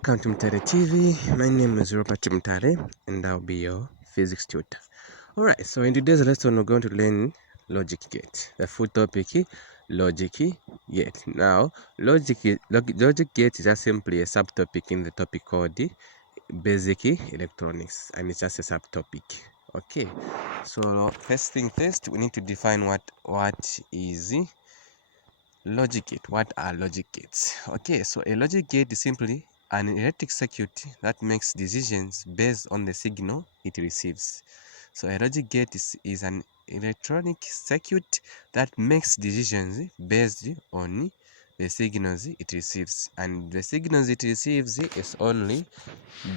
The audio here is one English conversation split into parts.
welcome to Mtare TV. My name is Robert Mtare and I'll be your physics tutor. Alright, so in today's lesson we're going to learn logic gate. The full topic, logic gate. Now, logic gate is just simply a subtopic in the topic called basic electronics, and it's just a subtopic. Okay, so first thing first, we need to define what is logic gate. What are logic gates? Okay, so a logic gate is simply an electric circuit that makes decisions based on the signal it receives. So a logic gate is an electronic circuit that makes decisions based on the signals it receives, and the signals it receives is only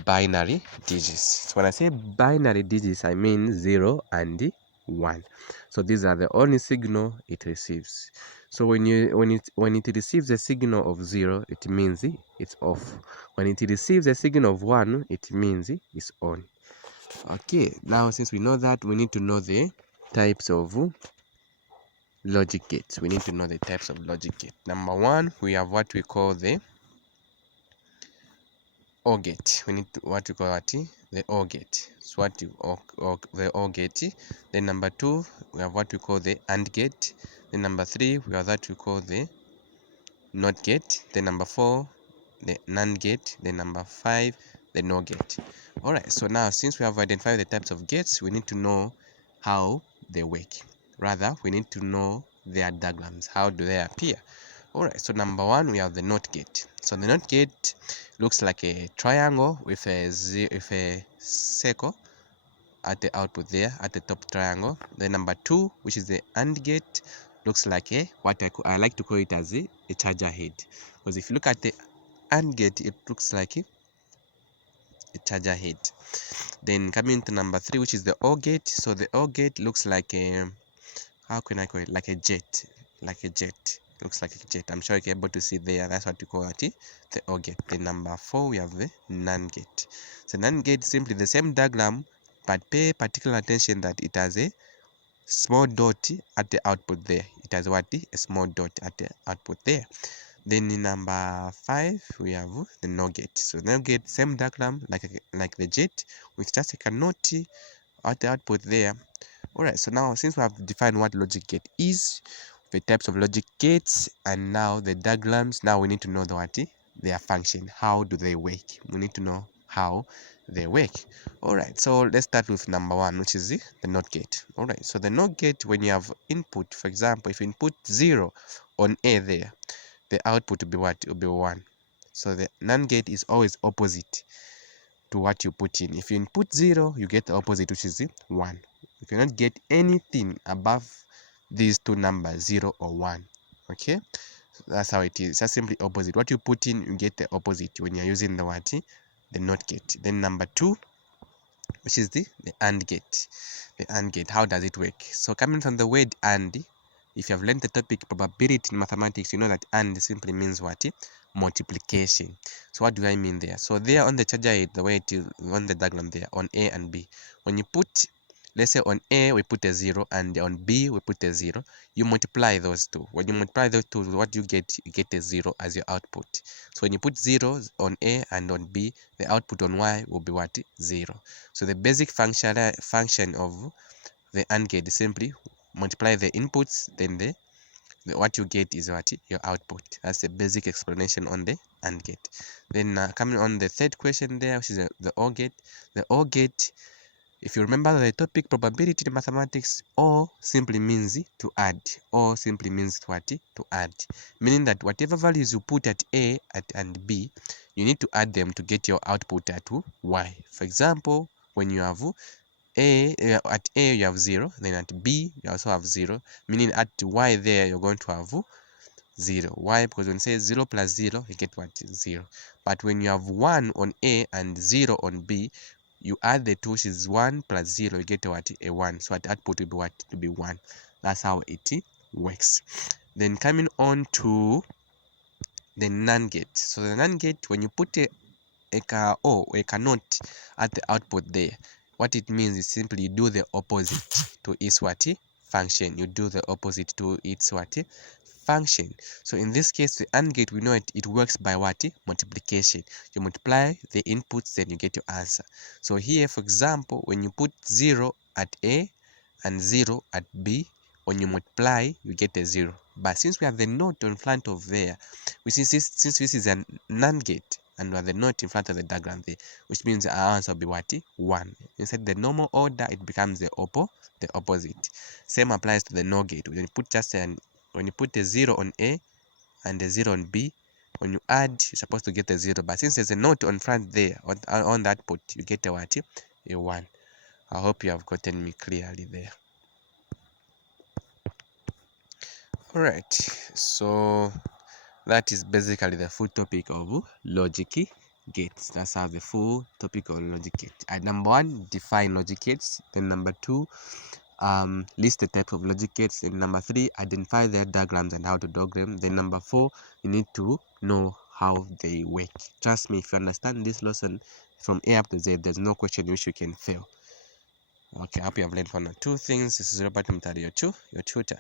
binary digits. So when I say binary digits, I mean 0 and 1. So these are the only signal it receives. So when it receives a signal of 0, it means it's off. When it receives a signal of 1, it means it's on. Okay, now since we know that, we need to know the types of logic gates. We need to know the types of logic gate. Number 1, we have what we call the OR gate. We need to, what we call it, the OR gate. So what you the OR gate. Then number 2, we have what we call the AND gate. Then number 3, we have that we call the NOT gate. Then number 4, the NAND gate. Then number 5, the NOR gate. Alright, so now since we have identified the types of gates, we need to know how they work. Rather, we need to know their diagrams. How do they appear? Alright, so number 1, we have the NOT gate. So the NOT gate looks like a triangle with a circle at the output there, at the top triangle. Then number 2, which is the AND gate, looks like a what I like to call it as a charger head. Because if you look at the AND gate, it looks like a charger head. Then coming to number 3, which is the OR gate. So the OR gate looks like a, how can I call it, like a jet, looks like a jet. I'm sure you're able to see there. That's what we call it, the OR gate. Then number 4, we have the NAND gate. So NAND gate is simply the same diagram, but pay particular attention that it has a small dot at the output there. It has what? A small dot at the output there. Then in number 5, we have the NOR gate. So NOR gate, same diagram like the jet, with just a note at the output there. Alright, so now since we have defined what logic gate is, the types of logic gates, and now the diagrams, now we need to know their function. How do they work? We need to know how they work. Alright, so let's start with number 1, which is the NOT gate. Alright, so the NOT gate, when you have input, for example, if you input 0 on A there, the output will be what? It will be 1. So the NAND gate is always opposite to what you put in. If you input 0, you get the opposite, which is 1. You cannot get anything above these two numbers, 0 or 1. Okay, so that's how it is. It's just simply opposite. What you put in, you get the opposite when you're using the NOT gate. Then number 2, which is the AND gate. The AND gate, how does it work? So coming from the word AND, if you have learned the topic probability in mathematics, you know that AND simply means what? Multiplication. So what do I mean there? So there on the charger head, the way it is on the diagram there, on A and B, when you put, let's say on A we put a 0 and on B we put a 0, you multiply those two. When you multiply those two, what you get a 0 as your output. So when you put 0 on A and on B, the output on Y will be what? 0. So the basic function of the AND gate is simply multiply the inputs, then what you get is what? Your output. That's the basic explanation on the AND gate. Then coming on the third question there, which is the OR gate. The OR gate, if you remember the topic probability in mathematics, OR simply means to add. OR simply means what? To add. Meaning that whatever values you put at A and B, you need to add them to get your output at Y. For example, when you have at A you have 0, then at B you also have 0, meaning at Y there you're going to have 0. Why? Because when you say 0 plus 0, you get what? 0. But when you have 1 on A and 0 on B, you add the two, which is 1 plus 0, you get what? A 1. So at output will be what? To be 1. That's how it works. Then coming on to the NAND gate. So the NAND gate, when you put a cannot at the output there, what it means is simply you do the opposite to its what? Function. You do the opposite to its what? function. So in this case, the AND gate, we know it works by what? Multiplication. You multiply the inputs, then you get your answer. So here, for example, when you put 0 at A and 0 at B, when you multiply, you get a 0. But since we have the note in front of there, since this is an NAND gate, and we have the note in front of the diagram there, which means our answer will be what? 1. Instead the normal order, it becomes the opposite. Same applies to the NOR gate. When you put a 0 on A and a 0 on B, when you add, you're supposed to get a 0. But since there's a note on front there, on that put, you get a what? A 1. I hope you have gotten me clearly there. Alright, so that is basically the full topic of logic gates. That's how the full topic of logic gates. Number 1, define logic gates. Then number 2, list the type of logic gates. Then number 3, identify their diagrams and how to dog them. Then number 4, you need to know how they work. Trust me, if you understand this lesson from A up to Z, there's no question which you can fail. Okay, I hope you have learned 1 or 2 things. This is Robert Mtari, your tutor.